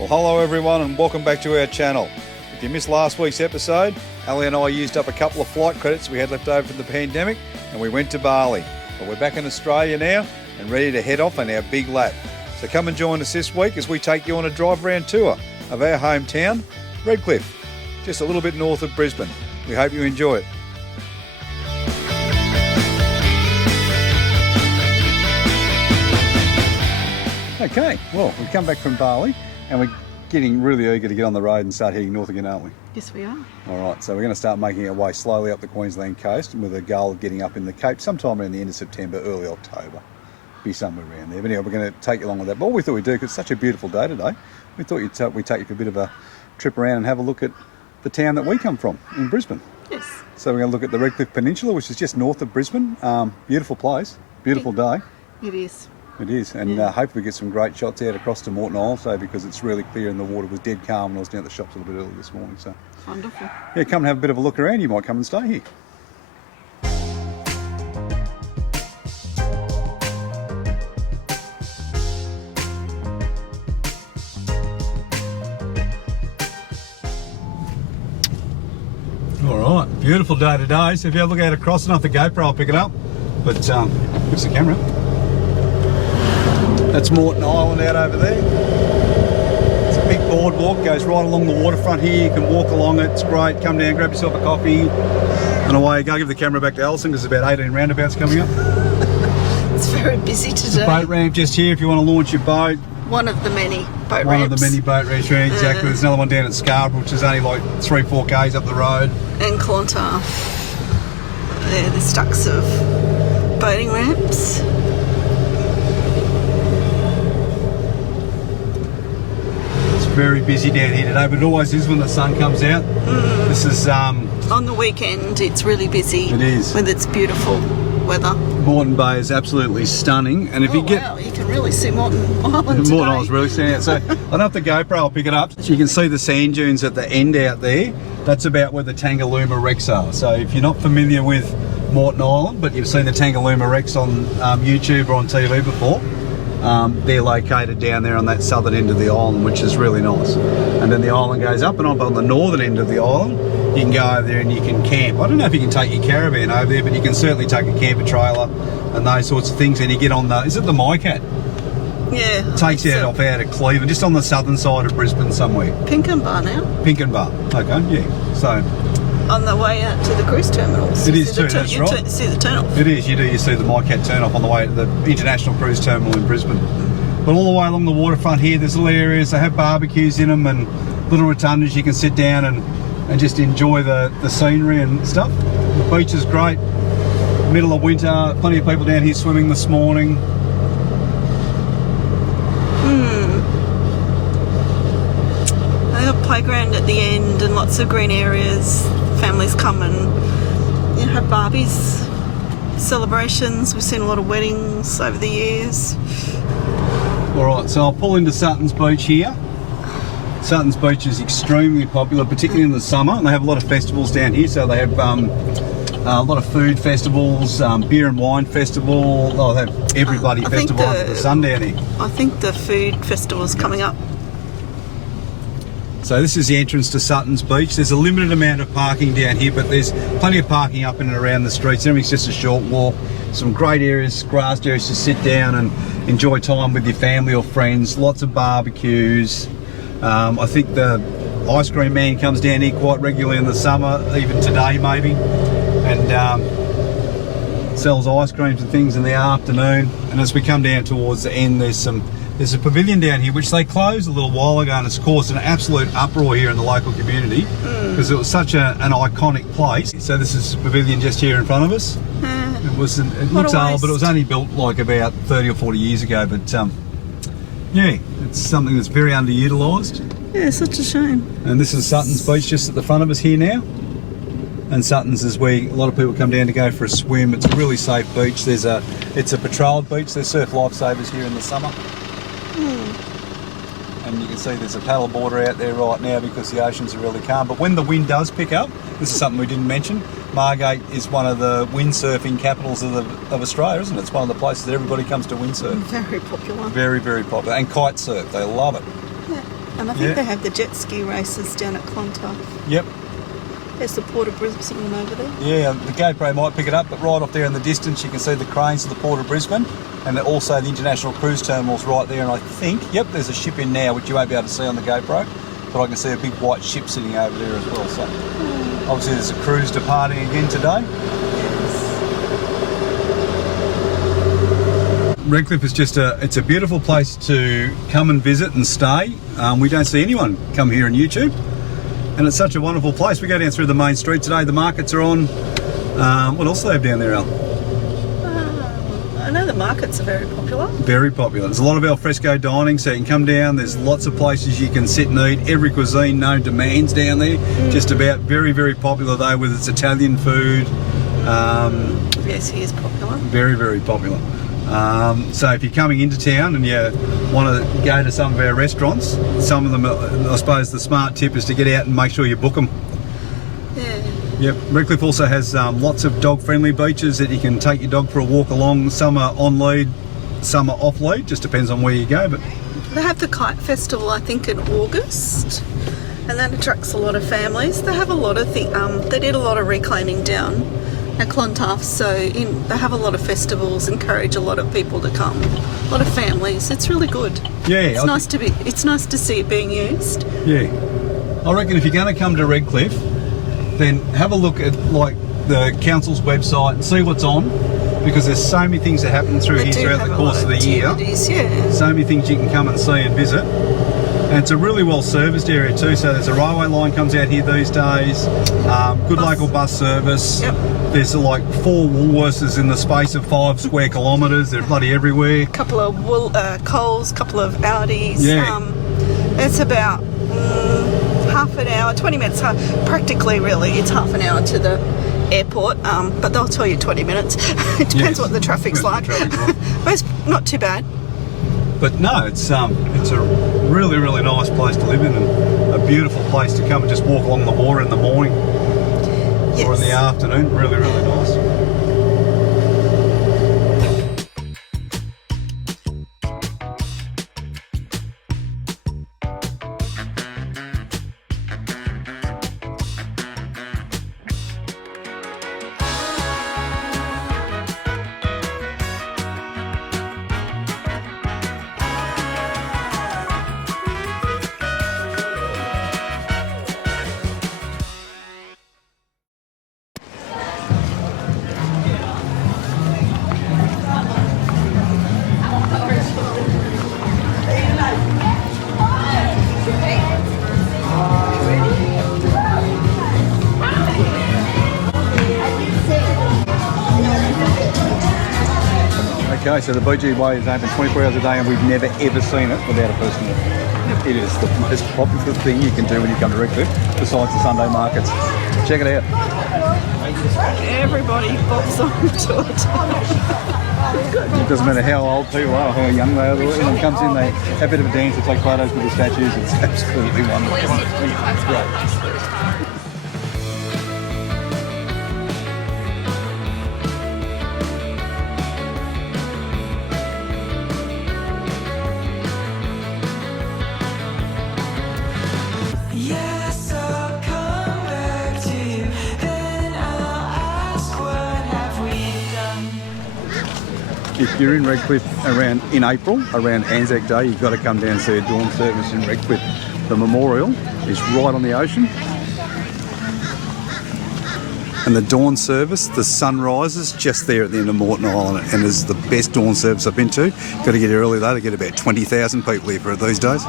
Well, hello everyone and welcome back to our channel. If you missed last week's episode, Ali and I used up a couple of flight credits we had left over from the pandemic and we went to Bali. But we're back in Australia now and ready to head off on our big lap. So come and join us this week as we take you on a drive around tour of our hometown, Redcliffe, just a little bit north of Brisbane. We hope you enjoy it. Okay, well, we've come back from Bali and we're getting really eager to get on the road and start heading north again, aren't we? Yes, we are. All right, so we're going to start making our way slowly up the Queensland coast with a goal of getting up in the Cape sometime around the end of September, early October. Be somewhere around there. But anyway, we're going to take you along with that. But what we thought we'd do, because it's such a beautiful day today, we thought we'd take you for a bit of a trip around and have a look at the town that we come from in Brisbane. Yes. So we're going to look at the Redcliffe Peninsula, which is just north of Brisbane. Beautiful place, beautiful day. It is. It is, and hopefully we get some great shots out across to Moreton Isle, so because it's really clear and the water was dead calm when I was down at the shops a little bit early this morning. So Wonderful. Yeah, come and have a bit of a look around. You might come and stay here. All right, beautiful day today. So if you have a look out across, not the GoPro, I'll pick it up. But here's the camera. That's Moreton Island out over there. It's a big boardwalk, goes right along the waterfront here. You can walk along it, it's great. Come down, grab yourself a coffee, and away you go. Give the camera back to Alison because there's about 18 roundabouts coming up. It's very busy today. There's a boat ramp just here if you want to launch your boat. One of the many boat ramps. One of the many boat ramps, yeah, exactly. There's another one down at Scarborough, which is only like 3-4 k's up the road. And Clontarf. There's stacks of boating ramps. Very busy down here today, but it always is when the sun comes out. This is on the weekend it's really busy. It is. With its beautiful weather. Moreton Bay is absolutely stunning, and if you get wow, you can really see Moreton Island today. Moreton Island's really standing out. So I don't have the GoPro, I'll pick it up. So you can see the sand dunes at the end out there. That's about where the Tangalooma wrecks are. So if you're not familiar with Moreton Island, but you've seen the Tangalooma wrecks on YouTube or on TV before, they're located down there on that southern end of the island, which is really nice. And then the island goes up and up on the northern end of the island. You can go over there and you can camp. I don't know if you can take your caravan over there, but you can certainly take a camper trailer and those sorts of things. And you get on the, is it the MyCat? Yeah. Takes you out of Cleveland, just on the southern side of Brisbane somewhere. Pinkenbar now. Pinkenbar, okay, yeah. So on the way out to the cruise terminals. It is too, that's right. You see the turn off. It is, you do. You see the MyCat turn off on the way to the International Cruise Terminal in Brisbane. But all the way along the waterfront here, there's little areas, they have barbecues in them and little rotundas you can sit down and just enjoy the scenery and stuff. The beach is great. Middle of winter, plenty of people down here swimming this morning. They got a playground at the end and lots of green areas. Families come and have barbies, celebrations. We've seen a lot of weddings over the years. Alright, so I'll pull into Suttons Beach here. Suttons Beach is extremely popular, particularly in the summer, and they have a lot of festivals down here. So they have a lot of food festivals, beer and wine festival. Oh, they have every bloody festival under the sun down here. I think the food festival's coming up. So this is the entrance to Suttons Beach. There's a limited amount of parking down here, but there's plenty of parking up in and around the streets. Everything's just a short walk. Some great areas, grassed areas to sit down and enjoy time with your family or friends. Lots of barbecues. I think the ice cream man comes down here quite regularly in the summer, even today maybe, and sells ice creams and things in the afternoon. And as we come down towards the end, there's a pavilion down here which they closed a little while ago, and it's caused an absolute uproar here in the local community because it was such an iconic place. So this is a pavilion just here in front of us. It looks old, but it was only built like about 30 or 40 years ago. But yeah, it's something that's very underutilised. Yeah, such a shame. And this is Suttons Beach just at the front of us here now. And Suttons is where a lot of people come down to go for a swim. It's a really safe beach. It's a patrolled beach. There's surf lifesavers here in the summer. And you can see there's a paddle boarder out there right now because the oceans are really calm. But when the wind does pick up, this is something we didn't mention, Margate is one of the windsurfing capitals of Australia, isn't it? It's one of the places that everybody comes to windsurf. Very popular. Very, very popular. And kite surf, they love it. Yeah. And I think they have the jet ski races down at Clontarf. Yep. There's the Port of Brisbane over there. Yeah, the GoPro might pick it up, but right off there in the distance you can see the cranes of the Port of Brisbane, and also the International Cruise Terminal's right there, and I think, yep, there's a ship in now which you won't be able to see on the GoPro, but I can see a big white ship sitting over there as well, so obviously there's a cruise departing again today. Redcliffe is just it's a beautiful place to come and visit and stay. We don't see anyone come here on YouTube. And it's such a wonderful place. We go down through the main street today. The markets are on. What else do they have down there, Al? I know the markets are very popular. Very popular. There's a lot of al fresco dining, so you can come down. There's lots of places you can sit and eat. Every cuisine known to man's down there. Just about. Very, very popular though with its Italian food. Yes, he is popular. Very, very popular. So if you're coming into town and you want to go to some of our restaurants, some of them, I suppose the smart tip is to get out and make sure you book them. Yeah. Yep. Redcliffe also has lots of dog-friendly beaches that you can take your dog for a walk along. Some are on lead, some are off lead, just depends on where you go. But they have the Kite Festival, I think, in August, and that attracts a lot of families. They have a lot of they did a lot of reclaiming down at Clontarf, so they have a lot of festivals, encourage a lot of people to come, a lot of families. It's really good. Yeah, it's nice to see it being used. Yeah, I reckon if you're going to come to Redcliffe, then have a look at like the council's website and see what's on, because there's so many things that happen through here throughout the course of the year. Yeah. So many things you can come and see and visit. And it's a really well serviced area too, so there's a railway line comes out here these days, good local bus service. Yep. There's like 4 Woolworths in the space of 5 square kilometres, they're bloody everywhere. A couple of Coles, couple of Audis. Yeah. It's about half an hour, 20 minutes, practically really, it's half an hour to the airport, but they'll tell you 20 minutes. It depends what the traffic's like. But it's not too bad. But no, it's a really, really nice place to live in, and a beautiful place to come and just walk along the water in the morning or in the afternoon. Really, really nice. Okay, so the BG Way is open 24 hours a day, and we've never ever seen it without a person in it. It is the most popular thing you can do when you come to Redcliffe, besides the Sunday markets. Check it out. Everybody bobs onto it. It doesn't matter how old people are, how young they are. When it comes in, they have a bit of a dance, they take photos with the statues. It's absolutely wonderful. It's great. If you're in Redcliffe in April, around Anzac Day, you've got to come down and see a dawn service in Redcliffe. The memorial is right on the ocean. And the dawn service, the sun rises just there at the end of Moreton Island, and is the best dawn service I've been to. You've got to get here early though to get about 20,000 people here for it these days.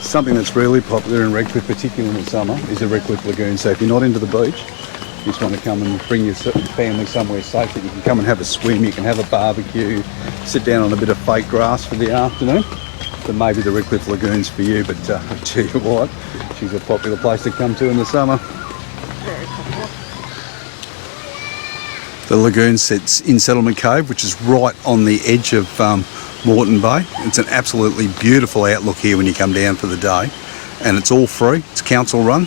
Something that's really popular in Redcliffe, particularly in the summer, is the Redcliffe Lagoon. So if you're not into the beach, You just want to come and bring your family somewhere safe that you can come and have a swim, you can have a barbecue, sit down on a bit of fake grass for the afternoon. Then maybe the Redcliffe Lagoon's for you, but I tell you what, she's a popular place to come to in the summer. Very popular. The lagoon sits in Settlement Cove, which is right on the edge of Moreton Bay. It's an absolutely beautiful outlook here when you come down for the day, and it's all free. It's council run.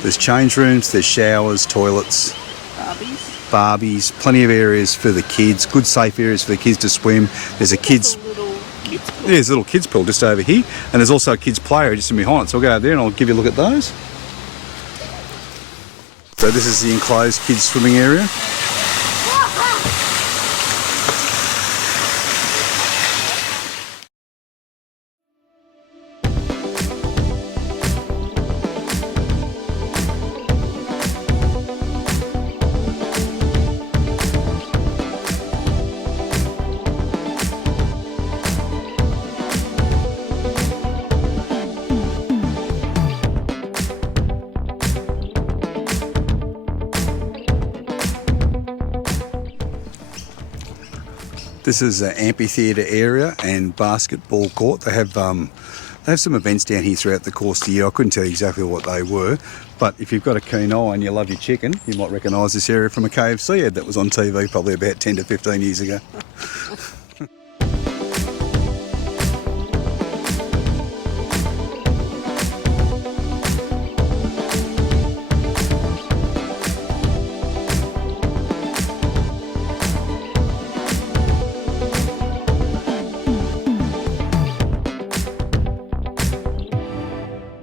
There's change rooms, there's showers, toilets, Barbies, plenty of areas for the kids, good safe areas for the kids to swim. There's a kids pool. There's a little kids pool just over here, and there's also a kids play area just in behind it. So I'll go over there and I'll give you a look at those. So this is the enclosed kids swimming area. This is an amphitheatre area and basketball court. They have some events down here throughout the course of the year. I couldn't tell you exactly what they were, but if you've got a keen eye and you love your chicken, you might recognise this area from a KFC ad that was on TV probably about 10 to 15 years ago.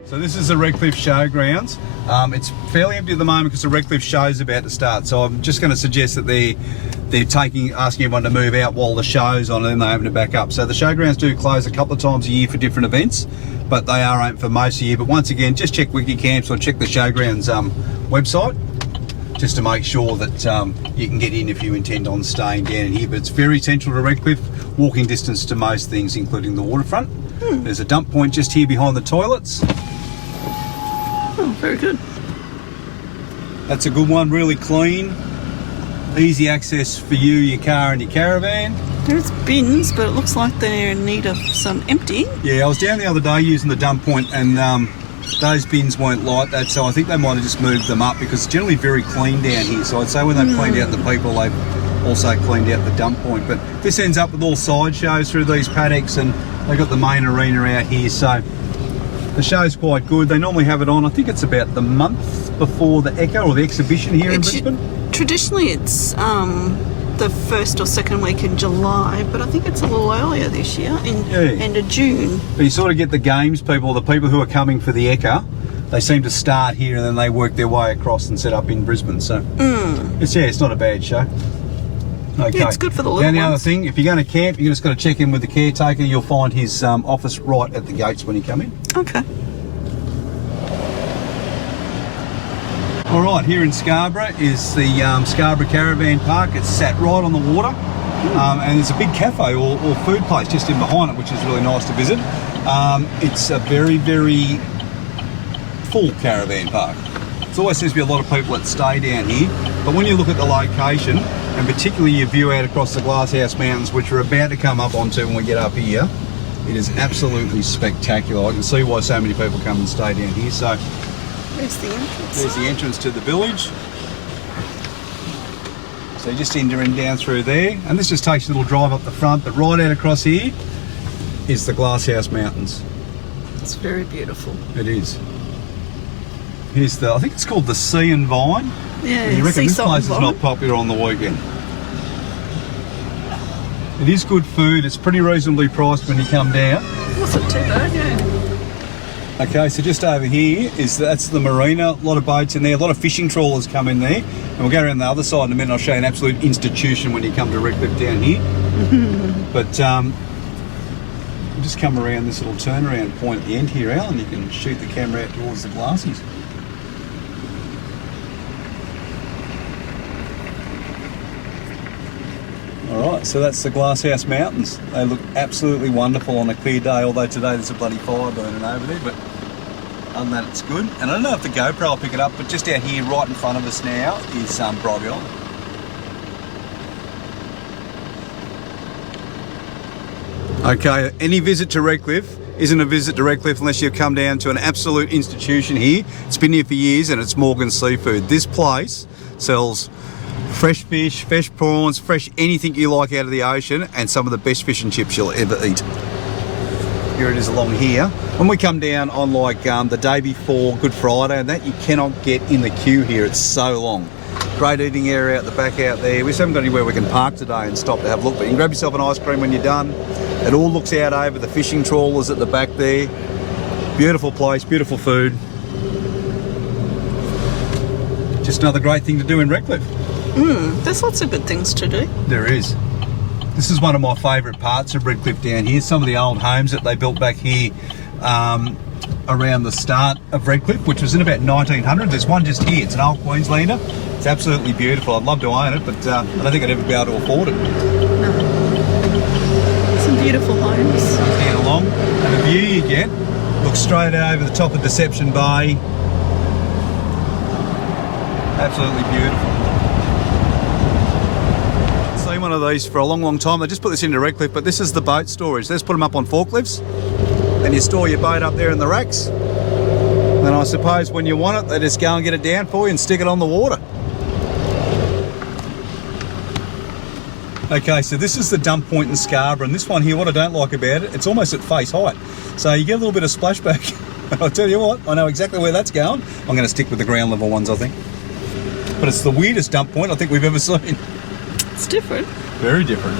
So this is the Redcliffe Showgrounds. It's fairly empty at the moment because the Redcliffe show's about to start. So I'm just going to suggest that they're asking everyone to move out while the show's on, and then they open it back up. So the showgrounds do close a couple of times a year for different events, but they are open for most of the year. But once again, just check Wikicamps or check the showgrounds website just to make sure that you can get in if you intend on staying down here. But it's very central to Redcliffe, walking distance to most things, including the waterfront. There's a dump point just here behind the toilets. Oh, very good. That's a good one, really clean, easy access for you, your car and your caravan. There's bins, but it looks like they're in need of some emptying. Yeah, I was down the other day using the dump point and those bins won't light that, so I think they might have just moved them up because it's generally very clean down here. So I'd say when they've cleaned out the people, they've also cleaned out the dump point. But this ends up with all side shows through these paddocks, and they've got the main arena out here. So the show's quite good. They normally have it on, I think it's about the month before the Echo or the exhibition here in Brisbane. Traditionally it's the first or second week in July, but I think it's a little earlier this year, end of June. But you sort of get the games people, the people who are coming for the Echo, they seem to start here and then they work their way across and set up in Brisbane. So it's not a bad show. Okay. Yeah, it's good for the little Now the ones. other thing, if you're going to camp, you just got to check in with the caretaker. You'll find his office right at the gates when you come in. Okay. All right, here in Scarborough is the Scarborough Caravan Park. It's sat right on the water, and there's a big cafe or food place just in behind it, which is really nice to visit. It's a very, very full caravan park. There always seems to be a lot of people that stay down here, but when you look at the location, and particularly your view out across the Glasshouse Mountains, which we're about to come up onto when we get up here, it is absolutely spectacular. I can see why so many people come and stay down here. So There's the entrance. there's the entrance to the village. So you just enter in down through there, and this just takes a little drive up the front, but right out across here is the Glasshouse Mountains. It's very beautiful. It is. Here's I think it's called the Sea and Vine. Yeah, You reckon this sea salt place is and not vine. popular on the weekend? It is good food. It's pretty reasonably priced when you come down. Wasn't too bad, yeah. Okay, so just over here that's the marina. A lot of boats in there. A lot of fishing trawlers come in there. And we'll go around the other side in a minute. I'll show you an absolute institution when you come to Redcliffe down here. But we'll just come around this little turnaround point at the end here, Al, and you can shoot the camera out towards the glassies. Alright, so that's the Glasshouse Mountains. They look absolutely wonderful on a clear day, although today there's a bloody fire burning over there, but Other than that, it's good. And I don't know if the GoPro will pick it up, but just out here, right in front of us now, is Bribie Island. Okay, any visit to Redcliffe isn't a visit to Redcliffe unless you've come down to an absolute institution here. It's been here for years, and it's Morgan's Seafood. This place sells fresh fish, fresh prawns, fresh anything you like out of the ocean, and some of the best fish and chips you'll ever eat. Here it is along here. When we come down on like the day before Good Friday and that, you cannot get in the queue here. It's so long. Great eating area out the back out there. We just haven't got anywhere we can park today and stop to have a look, but you can grab yourself an ice cream when you're done. It all looks out over the fishing trawlers at the back there. Beautiful place, beautiful food. Just another great thing to do in Redcliffe. There's lots of good things to do. There is. This is one of my favourite parts of Redcliffe down here. Some of the old homes that they built back here around the start of Redcliffe, which was in about 1900. There's one just here. It's an old Queenslander. It's absolutely beautiful. I'd love to own it, but I don't think I'd ever be able to afford it. No. Some beautiful homes. Down along, and the view you get looks straight over the top of Deception Bay. Absolutely beautiful. Seen one of these for a long time. They just put this into Redcliffe, but this is the boat storage. Let's put them up on forklifts, and you store your boat up there in the racks. Then I suppose when you want it, they just go and get it down for you and stick it on the water. Okay, so this is the dump point in Scarborough, and this one here, what I don't like about it, it's almost at face height. So you get a little bit of splashback. I'll tell you what, I know exactly where that's going. I'm going to stick with the ground level ones, I think. But it's the weirdest dump point I think we've ever seen. It's different. Very different.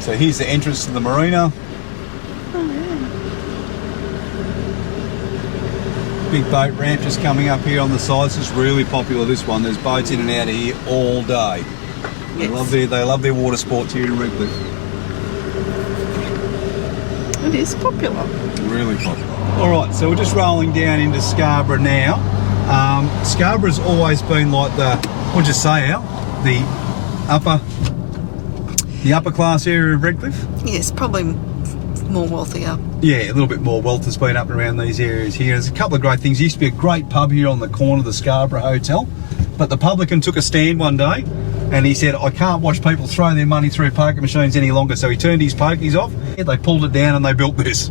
So here's the entrance to the marina. Oh, yeah. Big boat ramp just coming up here on the side. This is really popular, this one. There's boats in and out of here all day. They love their water sports here in Redcliffe. It is popular. Really popular. All right, so we're just rolling down into Scarborough now. Scarborough's always been like the, what'd you say, Al? The upper class area of Redcliffe? Yes, probably more wealthier. Yeah, a little bit more wealth has been up and around these areas here. There's a couple of great things. There used to be a great pub here on the corner of the Scarborough Hotel, but the publican took a stand one day and he said, I can't watch people throw their money through poker machines any longer, so he turned his pokies off. They pulled it down and they built this.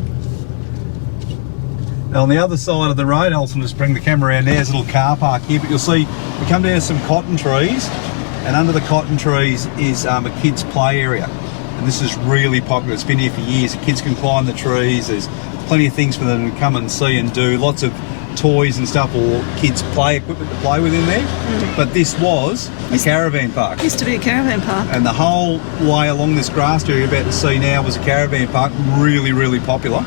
Now on the other side of the road, Alison, just bring the camera around there, there's a little car park here, but you'll see we come down to some cotton trees, and under the cotton trees is a kids' play area. And this is really popular. It's been here for years. The kids can climb the trees. There's plenty of things for them to come and see and do. Lots of toys and stuff, or kids' play equipment to play with in there. But this was a caravan park. Used to be a caravan park. And the whole way along this grass area you're about to see now was a caravan park. Really, really popular.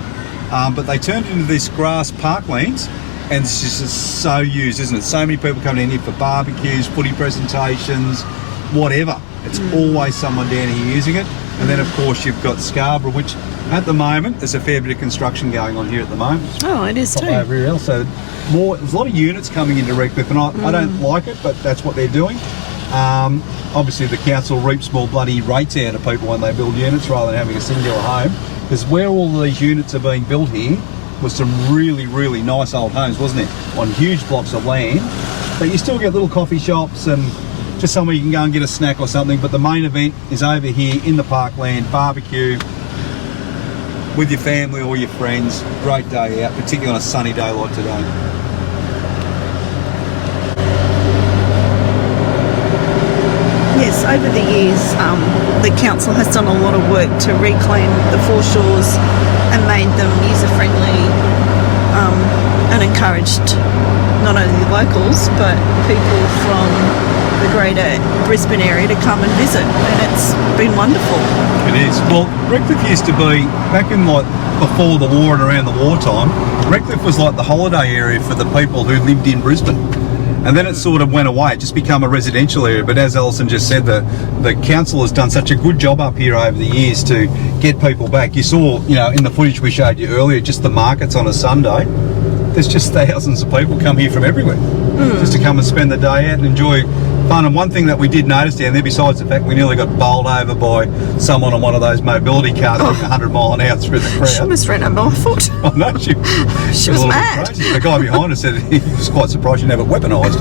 But they turned it into this grass parklands, and it's just so used, isn't it? So many people coming in here for barbecues, footy presentations, whatever. It's always someone down here using it. And then of course you've got Scarborough, which at the moment there's a fair bit of construction going on here at the moment. Oh, it is too. Over here, so there's a lot of units coming into Redcliffe, and I don't like it, but that's what they're doing. Obviously the council reaps more bloody rates out of people when they build units rather than having a singular home, because where all of these units are being built here was some really, really nice old homes, wasn't it? On huge blocks of land. But you still get little coffee shops and just somewhere you can go and get a snack or something, but the main event is over here in the parkland, barbecue with your family or your friends. Great day out, particularly on a sunny day like today. Yes, over the years the council has done a lot of work to reclaim the foreshores and made them user-friendly and encouraged not only locals but people from the greater Brisbane area to come and visit, and it's been wonderful. It is. Well, Redcliffe used to be, back in like before the war and around the wartime, Redcliffe was like the holiday area for the people who lived in Brisbane. And then it sort of went away, it just became a residential area. But as Alison just said, the council has done such a good job up here over the years to get people back. You saw, in the footage we showed you earlier, just the markets on a Sunday. there's just thousands of people come here from everywhere just to come and spend the day out and enjoy fun. And one thing that we did notice down there, besides the fact we nearly got bowled over by someone on one of those mobility cars going 100 mile an hour through the She crowd. almost ran over my foot. Oh no, she She was a little mad. bit crazy. The guy behind us said he was quite surprised she never weaponised.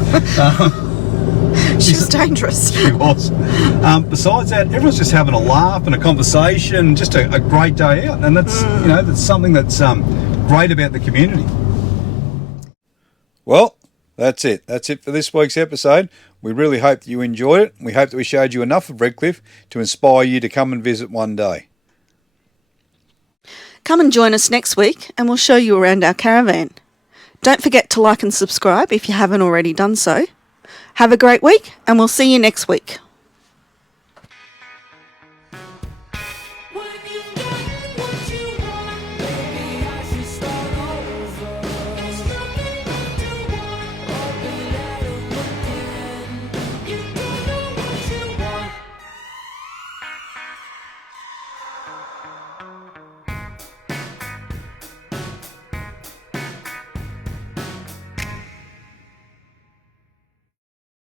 She was dangerous. She was. Besides that, everyone's just having a laugh and a conversation, just a great day out, and that's that's something that's great about the community. Well, that's it. That's it for this week's episode. We really hope that you enjoyed it. We hope that we showed you enough of Redcliffe to inspire you to come and visit one day. Come and join us next week and we'll show you around our caravan. Don't forget to like and subscribe if you haven't already done so. Have a great week and we'll see you next week.